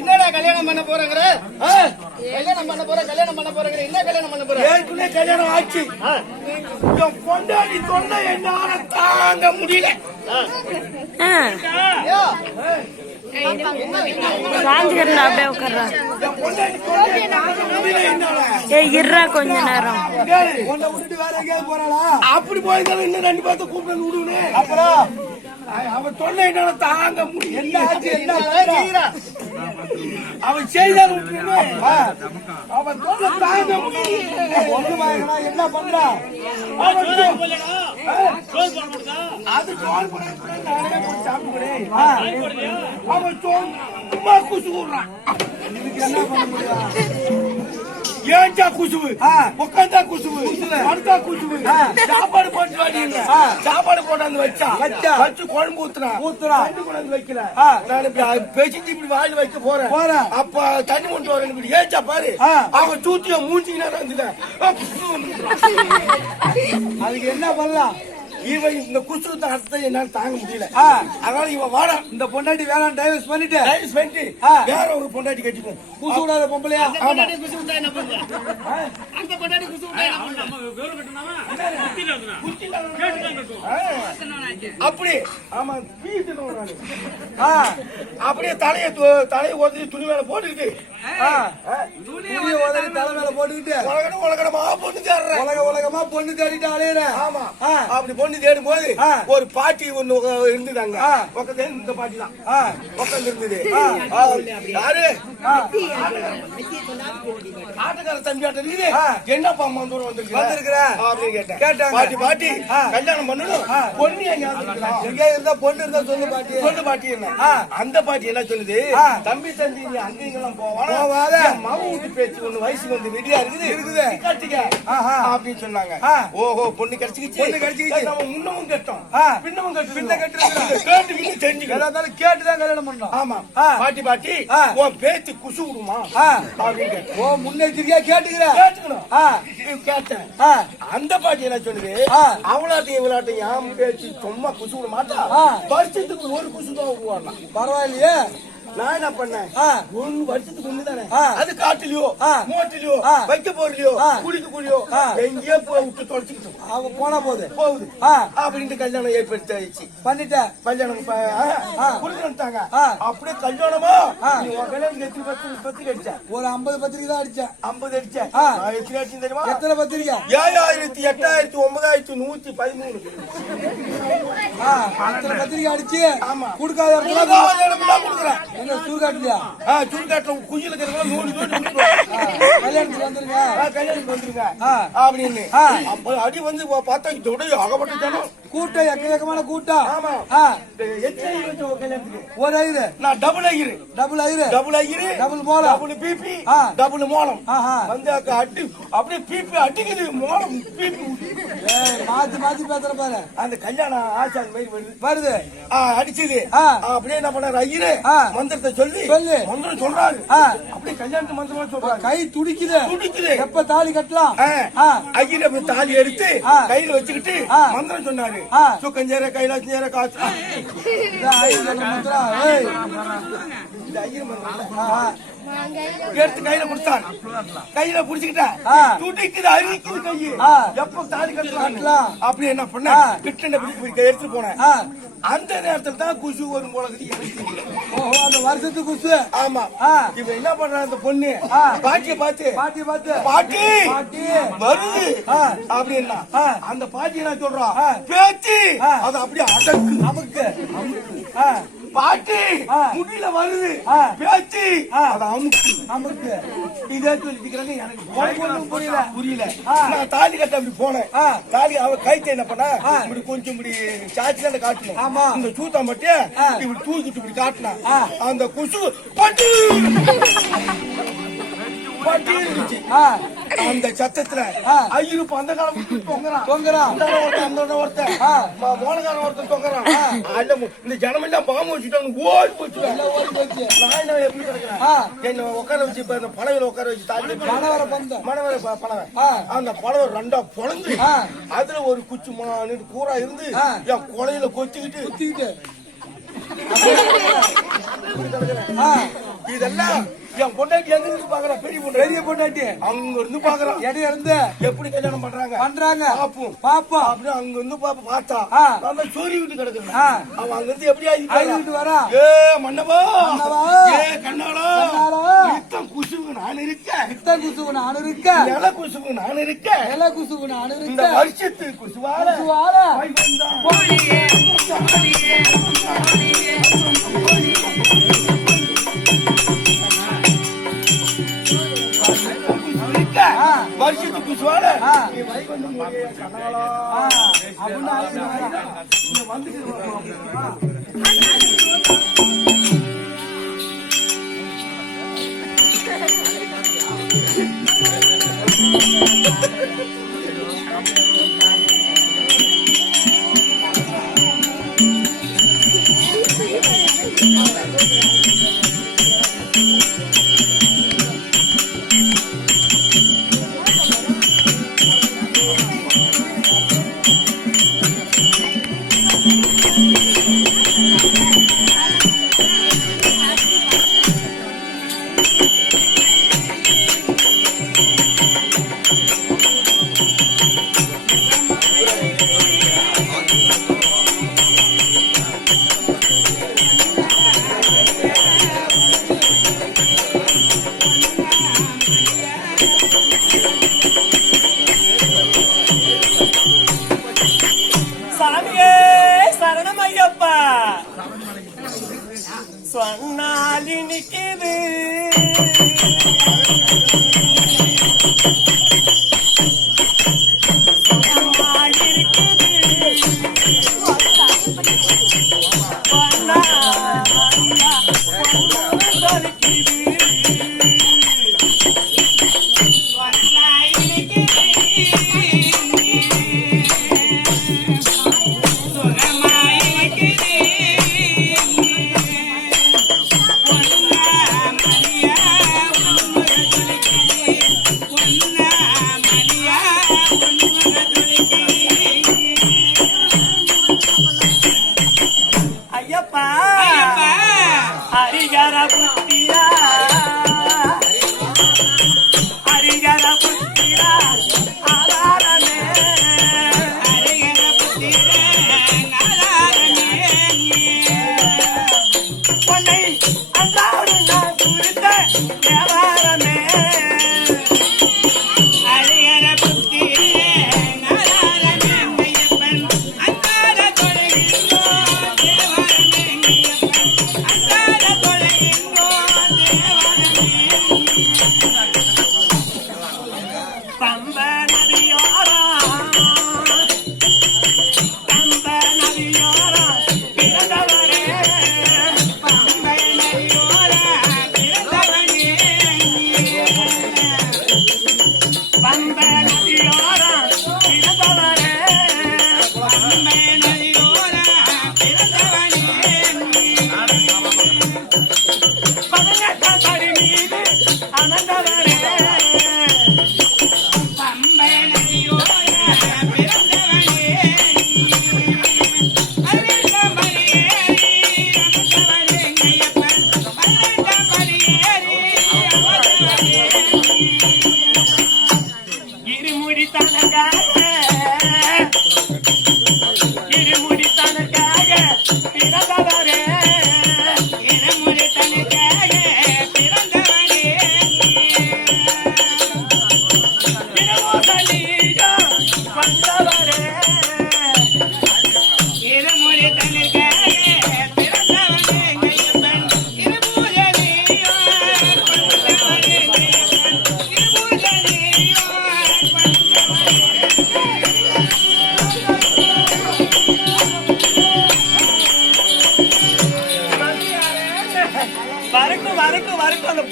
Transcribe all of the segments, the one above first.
என்னடா கல்யாணம் பண்ண போறங்கற? கல்யாணம் பண்ண போறங்கற என்ன கல்யாணம் பண்ண போற? ஏற்கனவே கல்யாணம் ஆச்சு. என் பொண்டாட்டி தொல்லை என்னால தாங்க முடியல. சாஞ்சிக்கிறா அப்படியே உட்கார்றா. இருறா கொஞ்ச நேரம். அப்படி போயிருந்தாலும் இன்னும் 2 பேர்த்த கூப்பிட்டு விடுவேன். அப்புறம் அவன் தொல்லை என்னால தாங்க முடியல. என்ன அவன் செய்தால் விட்டுருமே. அவன் தொல்லை தாங்க முடியல. ஒண்ணு வாங்கினா என்ன பண்றா? அவன் அது தோல் பண்ண நானே போய் சாப்பிடுறேன். அவன் சும்மா குசு விடுறான். இதுக்கு என்ன பண்ண முடியும்? ஏன்டா குசுவு? உட்காந்தா குசுவு, படுத்தா குசுவு. சாப்பாடு போட்டு வாடிங்க. சாப்பாடு போட்டாந்து வச்சு குழம்பு ஊத்துறா தண்ணி கொண்டாந்து வைக்கல. நான் இப்படி பேசிட்டு இப்படி வாயில் வைக்க போறேன். அப்ப தண்ணி கொண்டு வரேன். இப்படி ஏச்சா பாரு, அவன் தூத்திய மூஞ்சினா இருந்துட்ட. அதுக்கு என்ன பண்ணலாம்? இவன் இந்த குசுவத்தை அர்த்தம் என்னால தாங்க முடியல. அதனால இவன் வாடா, இந்த பொண்டாட்டி வேணாம் டைவர்ஸ் பண்ணிட்டு வேற ஒரு பொண்டாட்டி கட்டிப்போம். குசு விடாத பொம்பளையா? குசு விட்டா என்ன பண்ற? அந்த பொண்டாட்டி குசு விட்டா என்ன பண்ற? அப்படி ஆமா அப்படியே தலையை ஒதுக்கி துணி மேல போட்டுக்கிட்டு துணியை உதறி தலை மேல போட்டுக்கிட்டு உலகமா பொண்ணு தேடுறேன். உலகமா பொண்ணு தேடிட்டு அலையிற. ஆமா, அப்படி பொண்ணு தேடும் போது ஒரு பாட்டி ஒண்ணு இருந்துதாங்க. பக்கத்துல இந்த பாட்டி தான் உட்காந்து இருந்தது. யாரு? ஆட்டக்கார தம்பி ஆட்டம் இருக்குது. என்னப்பா அம்மா தூரம் வந்திருக்கிற அப்படின்னு கேட்டேன். பாட்டி கல்யாணம் பண்ணணும், பொண்ணு எங்க இருந்தா பொண்ணு இருந்தா சொல்லு பாட்டி. சொல்லு பாட்டி. என்ன அந்த பாட்டி என்ன சொல்லுது? தம்பி தம்பி நீ அங்க இங்கெல்லாம் போவாத, மாவு ஊட்டி பேச்சு ஒண்ணு வயசுக்கு வந்து ரெடியா இருக்குது கட்டிக்க அப்படின்னு சொன்னாங்க. ஓஹோ, பொண்ணு கிடைச்சிக்கிச்சு. நம்ம முன்னமும் கட்டோம் பின்னமும் கேட்டு தெரிஞ்சுக்கலாம். கேட்டுதான் கல்யாணம் பண்ணோம். ஆமா, பாட்டி உன் பேச்சு குசு விடுமா அப்படின்னு கேட்டேன். ஓ, முன்னெச்சரிக்கையா கேட்டுக்கணும். கேட்டேன். அந்த பாட்டி என்ன சொல்லுது? அவளாட்டும் இவளாட்டும் என் பேச்சு சும்மா குசு விட மாட்டா, வருஷத்துக்கு ஒரு குசு தான் விடுவாங்க. பரவாயில்லையே. நான் என்ன பண்ணேன்? ஒரு வருஷத்துக்கு முன்னுதானே அது காட்டுலயோ மோட்டிலயோ வைக்க போறலையோ குடிக்கலையோ எங்கேயோ போய் விட்டு தொலைச்சுக்கிட்டோம். அவ போனா போகுது அப்படின்ட்டு கல்யாணம் ஏற்படுத்தி பண்ணிட்டேன். கல்யாணம் கொடுத்துட்டாங்க. அப்படியே கல்யாணமா கல்யாணம் எத்தனை பத்திரிக்கை அடிச்சேன்? ஒரு 50 பத்திரிக்கை தான் அடிச்சேன். 50 அடிச்சேன். எத்தனை அடிச்சு தெரியுமா? எத்தனை பத்திரிக்கை? 7000, 8000, 9113. அத்தனை பத்திரிக்கை அடிச்சு ஆமா கொடுக்காத கொடுக்குறேன். என்ன சூர்காட்டுலயா? சூர்காட்டுல குயில கல்யாணத்துக்கு வந்துருங்க, கல்யாணத்துக்கு வந்துருங்க அப்படின்னு. அப்ப அடி வந்து பார்த்தா அகப்பட்ட ஜனம் கூட்டம், எக்கச்சக்கமான கூட்டம். ஆமா, எத்தனை கல்யாணத்துக்கு? ஒரு ஐரு. நான் டபுள் ஐரு டபுள் மோளம், டபுள் பிபி, டபுள் மோளம் வந்து அடி அப்படியே பிபி அடிக்குது. மோளம் பிபி மாத்தி பேசுற பாரு. அந்த கல்யாணம் ஆச்சான் மாதிரி வருது அடிச்சது. அப்படியே என்ன பண்ணாரு? ஐயரு மந்திரத்தை சொல்லி மந்திரம் சொல்றாரு. அப்படியே கல்யாணத்து மந்திரமா சொல்றாரு. கை துடிக்குது. எப்ப தாலி கட்டலாம்? ஐயர் அப்படி தாலி எடுத்து கையில வச்சுக்கிட்டு மந்திரம் சொன்னாரு. சுக்கஞ்சேர கைலாசேர காசு எடுத்து கையில கொடுத்தாரு. கையில புடிச்சுக்கிட்டேன். துடிக்குது, அரிக்குது கையு. எப்ப தாலி கட்டலாம் அப்படி என்ன பண்ண? கிட்ட எடுத்துட்டு போனேன். அந்த நேரத்துல தான் குசு வரும் போல இருக்குது. அந்த வருஷத்துக்கு குசு. ஆமா, இவ என்ன பண்ற? அந்த பொண்ணு பாட்டிய பார்த்து பாட்டி வருது அப்படின்னா அந்த பாட்டி என்ன சொல்றா? பேச்சு அது அப்படியே அடக்கு பாட்டி முடியல வருது பேச்சு அது அமுக்கு. இதே சொல்லிக்கிறாங்க. எனக்கு புரியல. நான் தாலி கட்ட அப்படி போனேன். தாலி அவ கைத்த என்ன பண்ண? இப்படி கொஞ்சம் இப்படி சாட்சி தான் காட்டணும். இந்த சூத்தா மட்டும் இப்படி தூக்கிட்டு இப்படி காட்டினா அந்த குசு பட்டு இருந்துச்சு. அந்த சத்தத்துல ஐயரு அந்த காலம் தொங்குறான். ஒருத்தன் மோனகாரன் ஒருத்தன் தொங்குறான். இந்த ஜனம் எல்லாம் பாம்பு வச்சுட்டாங்க. ஓடி போச்சு. நான் எப்படி கிடக்குறேன்? என்ன உட்கார வச்சு இப்ப இந்த பழவில உட்கார வச்சு தாண்டி மணவர பழவை அந்த பழவை ரெண்டா பொழந்து அதுல ஒரு குச்சி கூறா இருந்து என் கொலையில கொத்திக்கிட்டு இதெல்லாம் என் பொண்டாட்டி எங்க இருந்து பாக்குறேன்? பெரிய பொண்டாட்டி அங்க இருந்து பாக்குறான். இடையில இருந்து எப்படி கல்யாணம் பண்றாங்க பாப்போம் அப்படியே அங்க இருந்து பார்த்தா அந்த சோரி விட்டு கிடக்குறேன். அவன் அங்க இருந்து எப்படி ஆகிட்டு வரா? ஏ மன்னவா, ஏ கண்ணாளா, இத்தம் குசுவு நான் இருக்கேன், நில குசுவு நான் இருக்கேன், இந்த வருஷத்து குசுவால வருஷத்துக்கு சுவால நீ வைகுண்டம் போறியே கனகலா அப்படின்னு இங்க வந்துட்டு சாமியே சரணம் ஐயப்பா சொன்னாலி நிக்குது ஐயப்பா ஹரிகர புத்திரா ஹரிகர புத்திரா ஆதாரமே ஹரிகர புத்திரா ஆதாரமே பொன்னை அன்றாடு நான் குறித்த வியாபாரமே ஹரிகர புத்திரா ஆதாரமே ஐயப்பன் அன்றாட தொலைகின்றோ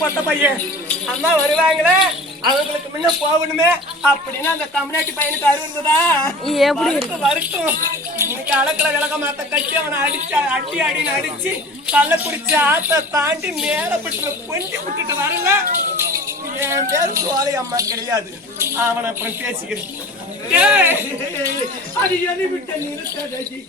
பொட்ட பையன் அம்மா வருவாங்களே அவங்களுக்கு முன்ன போகணுமே அப்படின்னு அந்த தமிழ்நாட்டு பையனுக்கு அருந்ததா எப்படி வருட்டும் இன்னைக்கு அலக்கல விளக்க மாத்த கட்டி அவனை அடி அடின்னு அடிச்சு கள்ள குடிச்சு ஆத்த தாண்டி மேலப்பட்டு கொஞ்சம் விட்டுட்டு வரல. என் பேரு சோலை அம்மா கிடையாது, அவனை அப்புறம் பேசிக்கிறேன். அது எது விட்ட நிறுத்தடி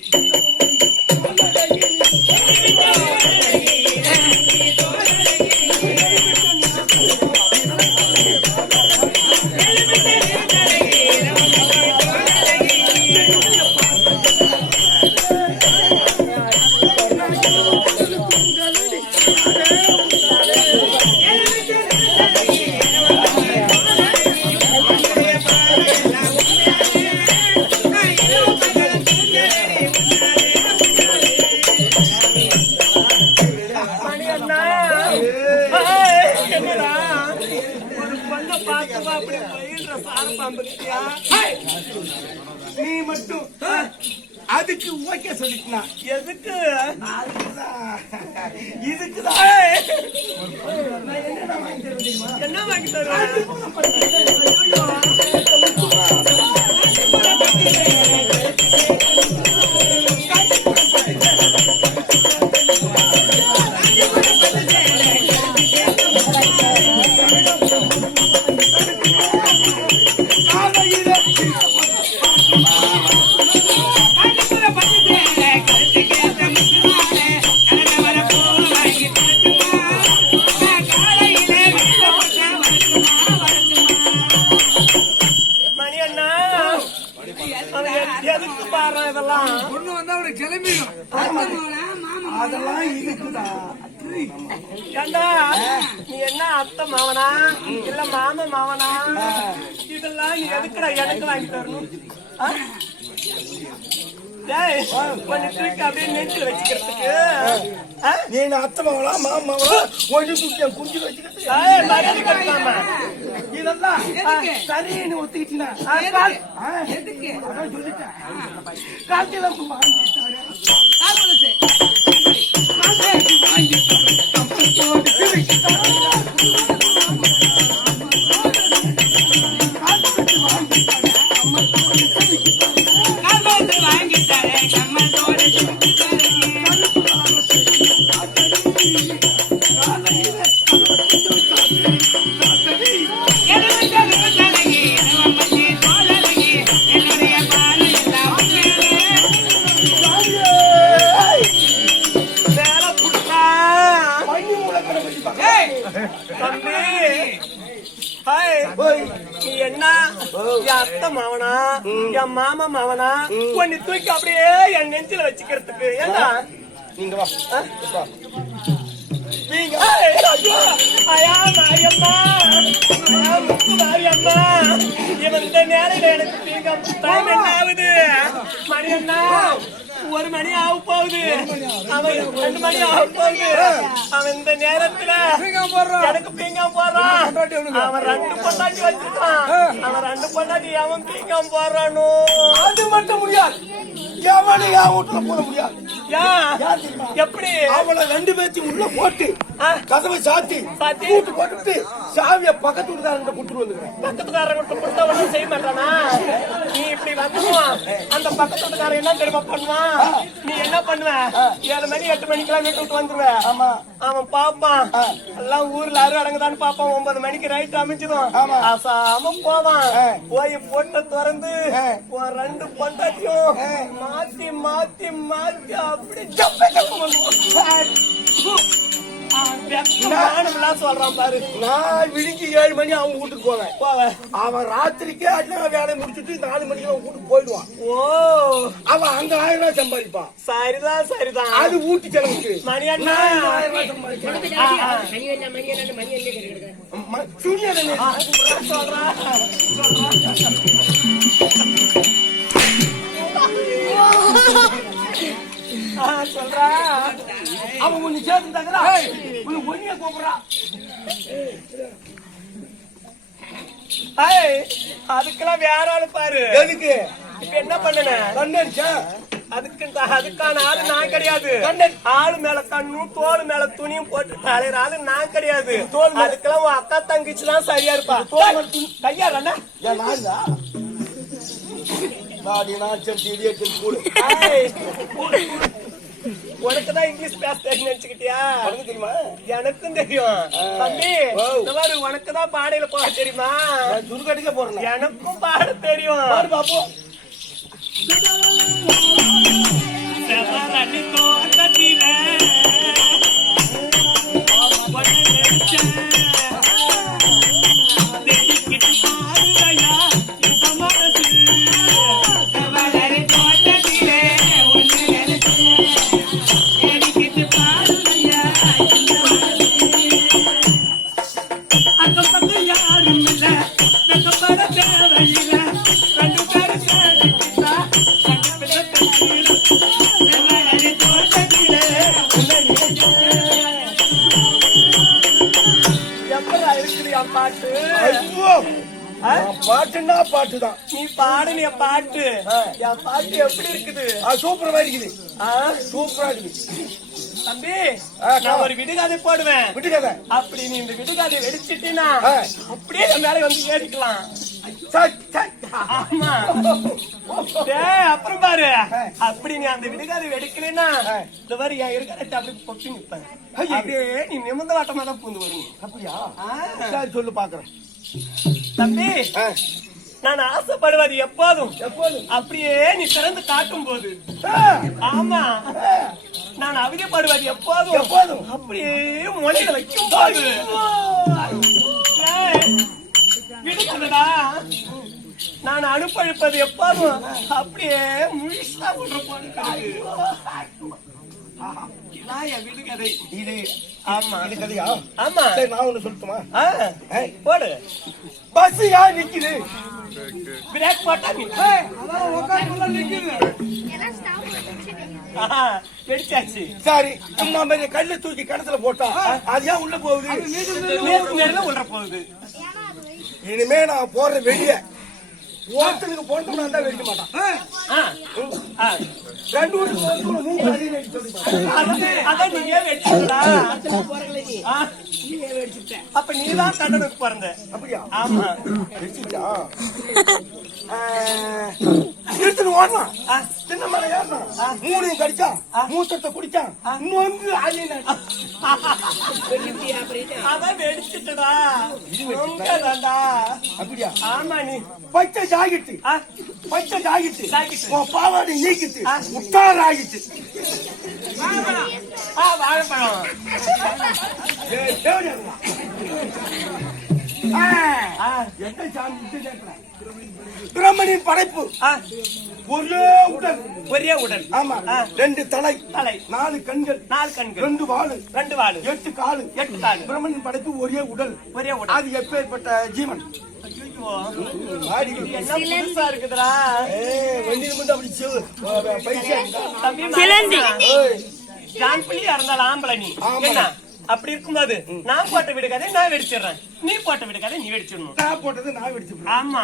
மட்டும் அதுக்கு ஓகே சொல்லிட்டுனா எதுக்கு இதுக்குதான் என்ன வாங்கி தருவேன்? மணி அண்ணா எதுக்கு பாரு இதெல்லாம்? பொண்ணு வந்தா அவனுக்கு கிளம்பிடும். அதெல்லாம் இருக்குதான். ஏண்டா நீ என்ன அத்தை மாவனா இல்ல மாமா மாவனா? இதெல்லாம் நீ எதுக்குடா எனக்கு வாங்கி தரணும்? டேய், கொஞ்சம் தூக்கி அப்படியே நெஞ்சில வச்சுக்கிறதுக்கு. நீ அத்தை மாவளா மாமாவளா கொஞ்சம் தூக்கி குஞ்சு வச்சுக்கிட்டு மரியாதை கட்டலாமா? இதெல்லாம் சரின்னு ஒத்துக்கிட்டீங்கன்னா சொல்லிட்டேன் காலத்துல நீ என்ன என் அத்தை மாவனா என் மாமா மாவனா உன்னை தூக்கி அப்படியே என் நெஞ்சில வச்சுக்கிறதுக்கு? ஏண்டா நீங்க வா நீங்க மாரியம்மா மாரியம்மா இவன் இந்த நேரம் எனக்கு நீங்க டைம் என்ன ஆகுது? மணி என்ன 1 மணி ஆக போகுது. அவன் 2 மணி ஆக போகுது. அவன் இந்த நேரத்துல எனக்கு பீங்காம் போடுறான். அவன் 2 பொண்டாட்டி வச்சிருக்கான். அவன் 2 பொண்டாட்டி அவன் பீங்காம் போடுறானோ? அது மட்டும் முடியாது. எவனு என் வீட்டுல போட முடியாது. எப்படி? அவளை 2 பேர்த்தையும் உள்ள போட்டு கதவை சாத்தி கூட்டு போட்டு சாவிய பக்கத்து வீட்டுக்காரங்க கொடுத்துட்டு வந்துக்கிறேன். பக்கத்துக்காரங்க கொடுத்தா ஒன்றும் செய்ய மாட்டானா? நீ இப்படி வந்துடுவான். அந்த பக்கத்து வீட்டுக்காரன் என்ன தெரியுமா பண்ணுவான்? நீ என்ன பண்ணுவ? 7 மணி 8 மணிக்கெல்லாம் வீட்டு விட்டு வந்துருவேன். ஆமா அவன் பாப்பான் எல்லாம் ஊர்ல அரு அடங்குதான்னு பாப்பான். 9 மணிக்கு ரைட் அமைஞ்சிடும். அசாம போவான். போய் போட்ட திறந்து 2 பொண்டாட்டியும் மாத்தி மாத்தி மாத்தி அப்படி சொல்றான் பாரு. நான் விடிஞ்சு 7 மணி அவன் வீட்டுக்கு போவேன். அவன் ராத்திரிக்கே அண்ணன் வேலையை முடிச்சுட்டு 4 மணிக்கு அவன் வீட்டுக்கு போயிடுவான். ஓ, அவன் அங்க 1000 ரூபாய் சம்பாதிப்பான். சரிதான் சரிதான். அது ஊட்டி செலவுக்கு. மணி அண்ணா 1000 ரூபாய் சம்பாதிப்பான். சொல்றான் சொல்றா அவன் ஒண்ணு சேர்ந்துட்டாங்களா உனக்கு ஒன்னிய கூப்பிடுறான். அதுக்கெல்லாம் வேற ஆளு பாரு. எதுக்கு இப்ப என்ன பண்ணன? கண்ணடிச்சா அதுக்கான ஆளு நான் கிடையாது. ஆளு மேல கண்ணும் தோல் மேல துணியும் போட்டு தலையிற ஆளு நான் கிடையாது. அதுக்கெல்லாம் உன் அக்கா தங்கச்சி தான் சரியா இருப்பா. கையா வேணா என் நாளா நாடி நாச்சம் உனக்குதான் இங்கிலீஷ் பேச நினைச்சுக்கிட்டியா? உனக்கு தெரியுமா? எனக்கும் தெரியும் தம்பி. உனக்குதான் பாடையில போக தெரியுமா? சுருக்கடிக்க போறேன். எனக்கும் பாட தெரியும். பாப்போம். பாட்டு பாட்டுன்னா பாட்டுதான். நீ பாடுனிய பாட்டு என் பாட்டு எப்படி இருக்குது? சூப்பரா இருக்குது. சூப்பரா இருக்குது தம்பி. நான் ஒரு விடுகாதை போடுவேன். விடுகதை அப்படி நீ இந்த விடுகாதை வெடிச்சிட்டீன்னா அப்படியே என் மேல வந்து ஏறிக்கலாம். ஆமா. அப்புறம் பாரு, அப்படி நீ அந்த விடுகாதை வெடிக்கலன்னா இந்த மாதிரி என் இருக்க அப்படி பொட்டி நிப்பேன். அப்படியே நீ நிமிர்ந்த வாட்டமா தான் பூந்து வரும். அப்படியா? சரி சொல்லு பாக்குறேன். தம்பி, நான் ஆசைப்படுவது எப்போதும் அப்படியே நீ திறந்து காட்டும் போது. ஆமா, நான் அவதிப்படுவது எப்போதும் அப்படியே மொழியில வைக்கும் போது. விடுதா, நான் அனுப்பழிப்பது எப்போதும் அப்படியே முழுசா ஒன்று போடுகிறது. விடுகதை இது. ஆமா, இது கதையா? ஆமா. சரி, நான் ஒண்ணு சொல்லட்டுமா? போடு. பஸ் யார் நிக்குது? பிரேக் போட்டா நீ வெடிச்சாச்சு. சரி, சும்மா மாதிரி கல்லு தூக்கி கிணத்துல போட்டா அது ஏன் உள்ள போகுது? நேரம் உள்ள போகுது. இனிமே நான் போற வெளிய ஓட்டலுக்கு போட்டோம்னா தான் வெடிக்க மாட்டான். ரெண்டு ஊருக்கு மூணு அதான் நீங்க வெடிச்சா. அப்ப நீதான் கண்ணனுக்கு பிறந்த. அப்படியா? ஆமா. வெடிச்சா எடுத்துட்டு ஓடலாம். சின்ன மலை ஏறலாம். மூணையும் கடிச்சா மூத்தத்தை குடிச்சான். நொங்கு அதான் வெடிச்சுட்டா. அப்படியா? ஆமா. நீ பச்சை ஜாகிட்டு பாவாடை நீக்கிட்டு முட்டார் ஆகிட்டு. வாழைப்பழம் எந்த சாமி பிரம்மனின் படைப்பு ஒரே உடல். ஆமா. ரெண்டு தலை, நாலு கண்கள், ரெண்டு வாழு, 8 காலு. பிரம்மனின் படைப்பு ஒரே உடல். அது எப்பேற்பட்ட ஜீவன்? இருக்குதுடா. வண்டியில் மட்டும் அப்படி இருந்தாலும் ஆம்பளை நீ என்ன அப்படி இருக்கும்போது நான் போட்ட விடுக்காதே நான் வெடிச்சிடுறேன். நீ போட்ட விடுக்காதே நீ வெடிச்சிடணும். நான் போட்டது நான் வெடிச்சிடுறேன். ஆமா.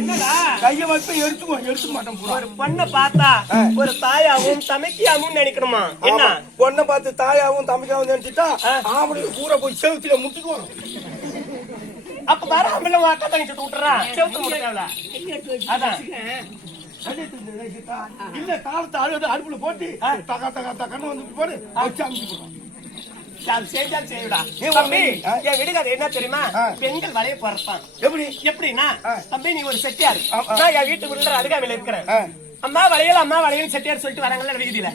என்னடா கைய வச்சு எடுத்துக்க மாட்டோம். ஒரு பொண்ணை பார்த்தா ஒரு தாயாவும் தமைக்கியாவும் நினைக்கணுமா? என்ன பொண்ணை பார்த்து தாயாவும் தமைக்காவும் நினைச்சுட்டா ஆம்பளுக்கு பூரா போய் செவுத்துல முட்டிக்குவோம். அப்ப வராமல அக்கா தங்கிட்டு விட்டுறான். செவுத்து முட்டாள அதான் இல்ல காலத்தை அழுது அடுப்புல போட்டு தகா தகா தகன்னு வந்து போடு வச்சு அமுச்சு என் விடுகாது என்ன தெரியுமா? பெண்கள் வலைய போறப்பான். எப்படின்னா தம்பி நீ ஒரு செட்டியார், நான் என் வீட்டுக்குள்ள அருகாமையில இருக்கிறேன். அம்மா வளையல் செட்டியார் சொல்லிட்டு வராங்கல்ல வீதியில.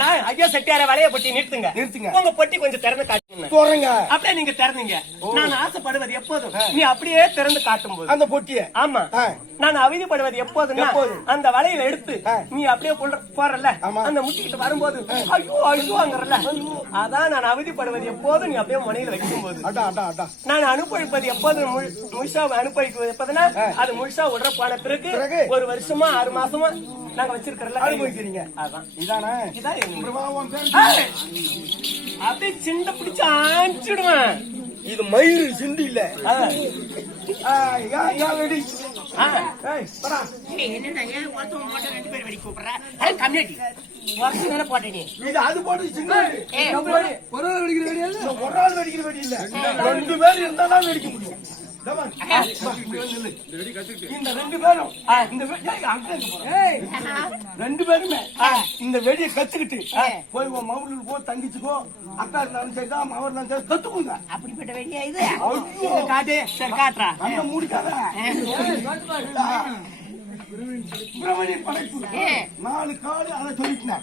நான் ஐயா செட்டியார வளைய பொட்டி நிறுத்துங்க. உங்க பொட்டி கொஞ்சம் திறந்து காட்டுங்க. அப்படியே நீங்க திறந்தீங்க. நான் ஆசைப்படுவது எப்போதும் நீ அப்படியே திறந்து காட்டும் போது அந்த பொட்டிய. ஆமா. நான் அவதிப்படுவது எப்போதுன்னா அந்த வளையல எடுத்து நீ அப்படியே போறல அந்த முட்டிக்கிட்டு வரும்போது ஐயோ ஐயோங்கறல. அதான் நான் அவதிப்படுவது எப்போதும் நீ அப்படியே முனையில வைக்கும் போது. நான் அனுபவிப்பது எப்போதும் முழுசா அனுபவிக்குவது எப்போதுன்னா அது முழுசா உடற போன பிறகு 1 வருஷமா 6 மாசமா நாங்க வச்சிருக்கிறல அனுபவிக்கிறீங்க. அதான் இதானே இதான் அப்படியே சின்ன பிடிச்சு ஆஞ்சிடுவேன். இது மயிறு சிண்டு இல்ல. அது போட்டு சின்ன ஒரு ஆள் வெடிக்கிற வெடி இல்ல. 2 பேர் இருந்தா தான் வெடிக்க முடியும். இந்த 2 பேரும் இந்த வெடியை கத்துக்கிட்டு போய் உன் மவுளுக்கு போ, தங்கிச்சுக்கோ, அக்கா இருந்தாலும் சரி தான் மவர் இருந்தாலும் சரி கத்துக்குங்க. அப்படிப்பட்ட வெடியா இது? காட்டு சரி காட்டுறா. அந்த முடிக்காத பிரமணியின் படைப்பு 4 காடு அதை சொல்லிட்டேன்.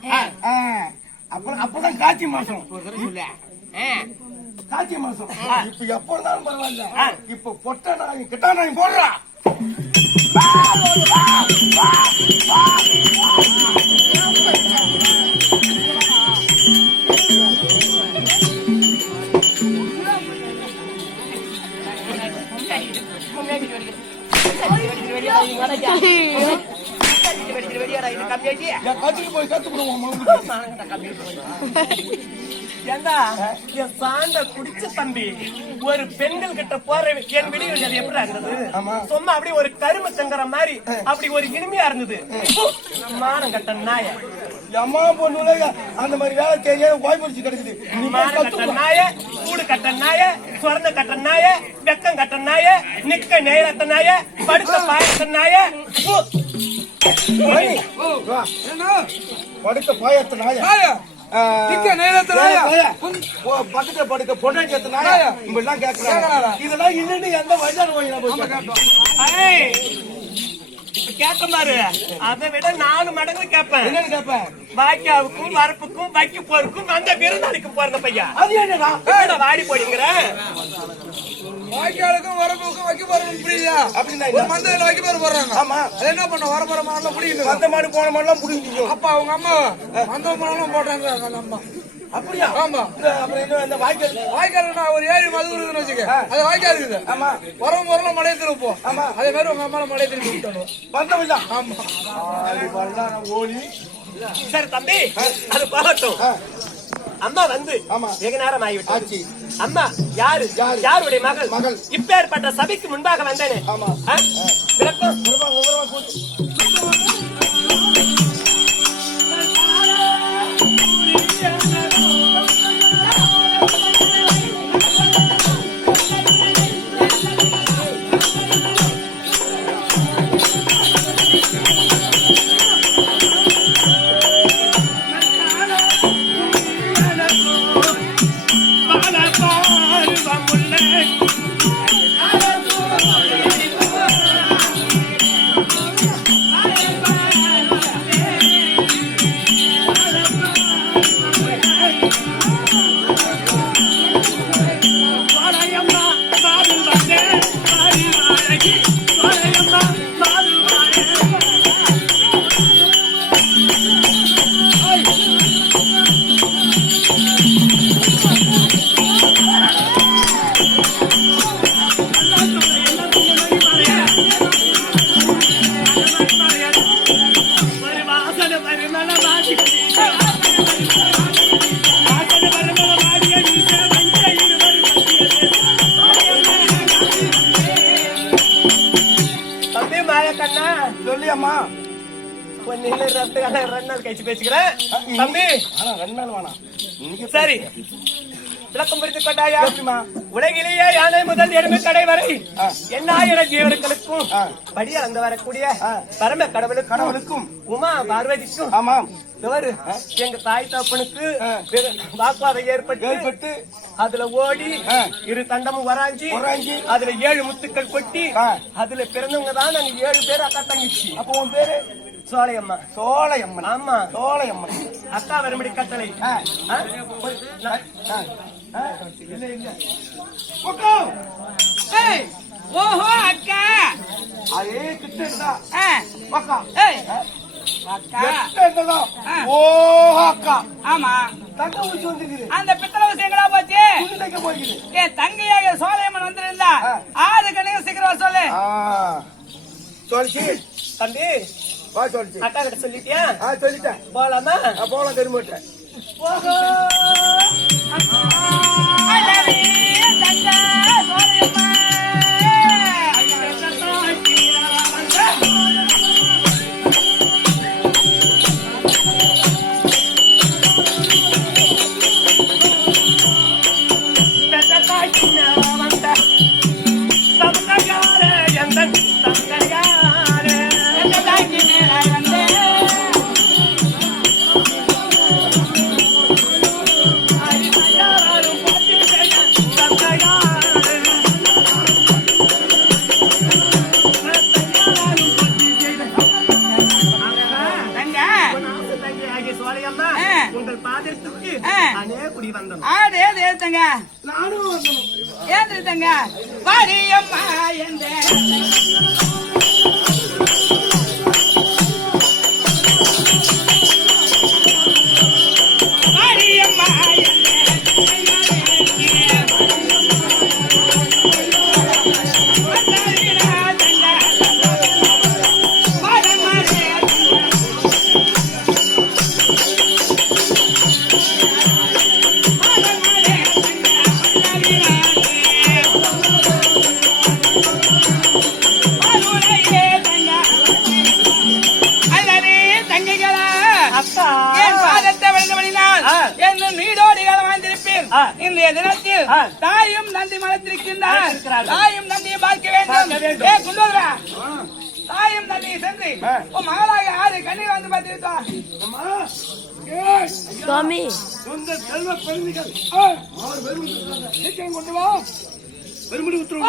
அப்பதான் காட்சி மாசம். காட்சி மாசம் இப்ப எப்ப இருந்தாலும் பரவாயில்ல. இப்ப பொட்ட நாய் கிட்ட நாய் போடுறா. கத்துக்கு போய் கத்துக்கணும். ஏண்டா என் சாண்ட குடிச்ச தம்பி ஒரு பெண்கள் கிட்ட போற என் விடிய வேண்டியது எப்படி இருந்தது? சும்மா அப்படி ஒரு கரும்பு தங்குற மாதிரி அப்படி ஒரு இனிமையா இருந்தது. மானம் கட்ட நாய அம்மா பொண்ணு அந்த மாதிரி வேலை தெரியாத வாய்ப்பு கிடைக்குது. மானம் கட்ட நாய, கூடு கட்ட நாய, சொர்ண கட்ட நாய, வெக்கம் கட்ட நாய, நிக்க நேரத்த நாய, படுத்த பாயத்த நாய, படுத்த பாயத்த நாய, பக்கத்துல படுக்க பொண்டாட்டி நாய இப்படிலாம் கேட்கறாங்க. இதெல்லாம் இல்லன்னு எந்த வயசான கேட்க பாரு. அதை விட 4 மடங்கு கேட்பேன். என்னன்னு கேட்பேன்? வாய்க்காவுக்கும் வரப்புக்கும் வைக்க போருக்கும் அந்த விருந்தாளிக்கு போறத பையா. அது என்னடா வாடி போடுங்கிற வாய்க்காலுக்கும் வரப்புக்கும் வைக்க போறோம் புரியுதா? அப்படின்னா மந்தையில வைக்க போறாங்க. ஆமா, அது என்ன பண்ண வர போற மாடலாம் புரியுது. அந்த மாதிரி போன மாடலாம் புரியுது. அப்ப அவங்க அம்மா அந்த மாடலாம் போட்டாங்க. அந்த அம்மா அப்படியா? ஆமா. அப்புறம் என்ன இந்த வாய்க்கால் ஒரு 7 மது இருக்குன்னு வச்சுக்க. அது வாய்க்கால் இருக்குது. ஆமா, வரவும் வரலாம் மழையை திருப்போம். ஆமா, அதே மாதிரி உங்க அம்மால மழையை திருப்பி விட்டணும் வந்தவங்க. ஆமா, ஓலி. சரி தம்பி, அது போகட்டும். அம்மா வந்து வெகு நேரம் ஆகிவிட்டாச்சு. அம்மா யாரு? யாருடைய மகள்? இப்பேற்பட்ட சபைக்கு முன்பாக வந்தேனே. விளக்கம் சொல்லியம்மா. 2 நாள் கழிச்சு பேசிக்கிறேன் தம்பி. 2 நாள் வேணாம். சரி, விளக்கம் புரிந்து கொண்டாயா? உலகிலேயே யானை முதல் எறும்பு கடை வரை எண்ணாயிர ஜீவர்களுக்கும் படிய அங்க வரக்கூடிய பரம கடவுளுக்கும் உமா பார்வதிக்கும் ஆமாம் எங்க தாய் தப்பனுக்கு வாக்குவாதம் ஏற்பட்டு அதுல ஓடி 2 தண்டமும் வராஞ்சி அதுல 7 முத்துக்கள் கொட்டி அதுல பிறந்தவங்க தான் நாங்க 7 பேர் அக்கா தங்கிச்சு. அப்போ உன் பேரு? சோலையம்மா. சோலையம்மன். ஆமா, சோலையம்மன். அக்கா வரும்படி கட்டளை. ஓஹோ அக்கா, அதே கிட்ட ஆமா, தங்க ஊசி வந்துருக்குது. அந்த பித்தளை விஷயங்களா போச்சு. என் தங்கையாக சோலையம்மன் வந்திருந்தா ஆறு கணக்கு சீக்கிரம் சொல்லு. சொல்லிச்சு தம்பி. வா சொல்லிச்சு. அக்கா கிட்ட சொல்லிட்டியா? சொல்லிட்டேன். போலாமா? போலாம். தெரியுமாட்டேன். உங்கள் பாதத்துக்கு அனே குடி வந்தோம். நானும் ஏன் பாரியம்மா என்ற இன்றைய தினத்தில் தாயும் நந்தி மலத்திருக்கின்றார். தாயும் நந்தியை பார்க்க வேண்டும். ஏ குண்டோதரா, தாயும் நந்தியை சென்று உன் மகளாக 6 கண்ணீர் வந்து பார்த்திருக்கான். சுவாமி சொந்த செல்வ பெருமிகள் 6 பெருமிகள் சீக்கிரம் கொண்டு வா. பெருமிடி உத்தரவு.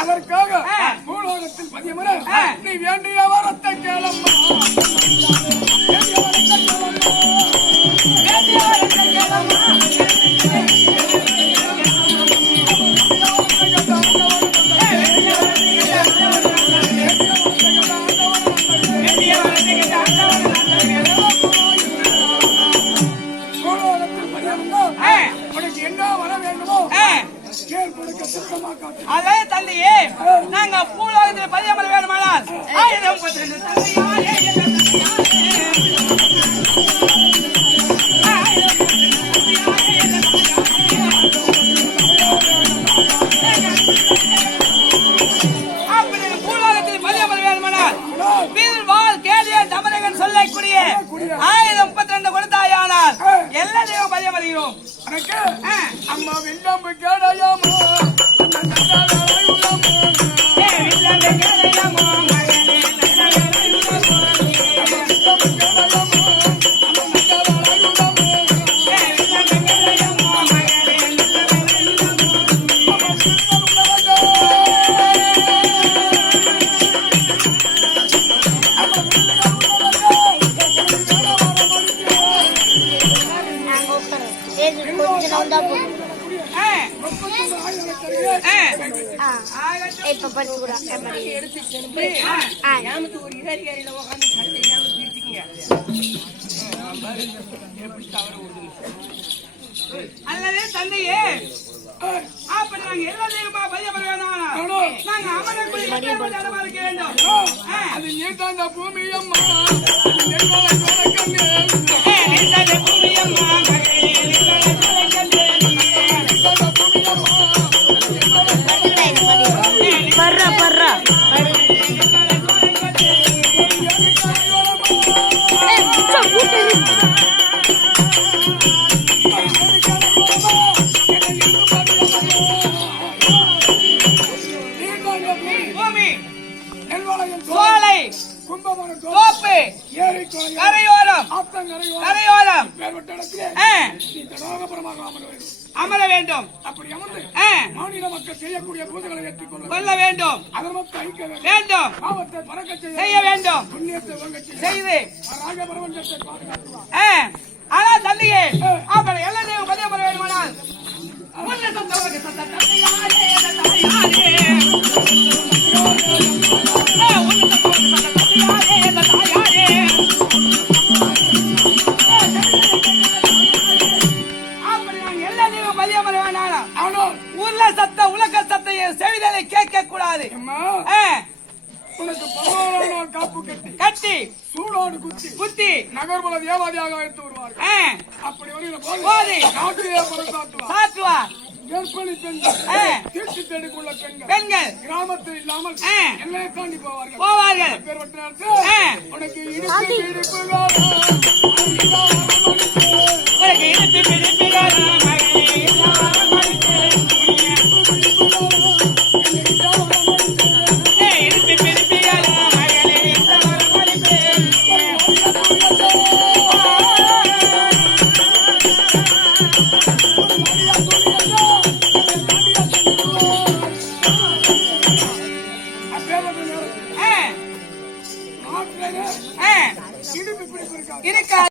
அதற்காக பூலோகத்தில் பதியமர நீ வேண்டிய வரத்தை கேளம்மா. அதே தந்தையே, நாங்க பூலோகத்தில் பதியமல் வேணுமானால் 1032 அப்படி பூலோகத்தில் பதியமல் வேணுமானால் வீர் வாழ் கேளிய தமரகன் சொல்லக்கூடிய 1032 கொடுத்தாயானால் எல்லா தெய்வம் பதியம் வருகிறோம். அம்மா வெள்ளம் கேடையாமோ இப்ப படிச்சு கூட ஏமத்து ஒரு ஏரியில உட்காந்து சண்டை ஏமத்து பிரிச்சுக்கீங்க. அல்லது தந்தையே அப்படி நாங்க எல்லா தெய்வமா பதியம் வேணும். நாங்க அமரக்குடி இருக்க வேண்டும். அது நீட்டாந்த பூமி அம்மா பர்றா பர்றா பூமி சோலை தோப்பு கரையோரம் கரையோரம் அமர வேண்டும். அப்படி அமர்ந்து மாநில மக்கள் செய்யக்கூடிய பூஜைகளை ஏற்றுக்கொள்ள கொள்ள வேண்டும். அதற்கு ஐக்க வேண்டும். பாவத்தை பறக்க செய்ய வேண்டும். புண்ணியத்தை வங்க செய்து ராஜபரவஞ்சத்தை பாதுகாத்துவார். ஆனா தந்தையே அப்படி எல்லா தெய்வம் பதியம் பெற வேண்டுமானால் உன்னை சத்தவருக்கு சத்த தந்தையாரே தாயாரே உலக சத்தையை செவிதலை கேட்க கூடாது. உனக்கு 11 நாள் காப்பு கட்டி சூடோடு குத்தி நகர்புல தேவாதியாக எடுத்து வருவார்கள். அப்படி வருகிற போது நாட்டிலே சாத்துவார். கர்ப்பிணி பெண்கள் தீர்த்து தேடிக்குள்ள பெண்கள் கிராமத்தில் இல்லாமல் எல்லையை தாண்டி போவார்கள். உனக்கு இடுப்பு இருக்கா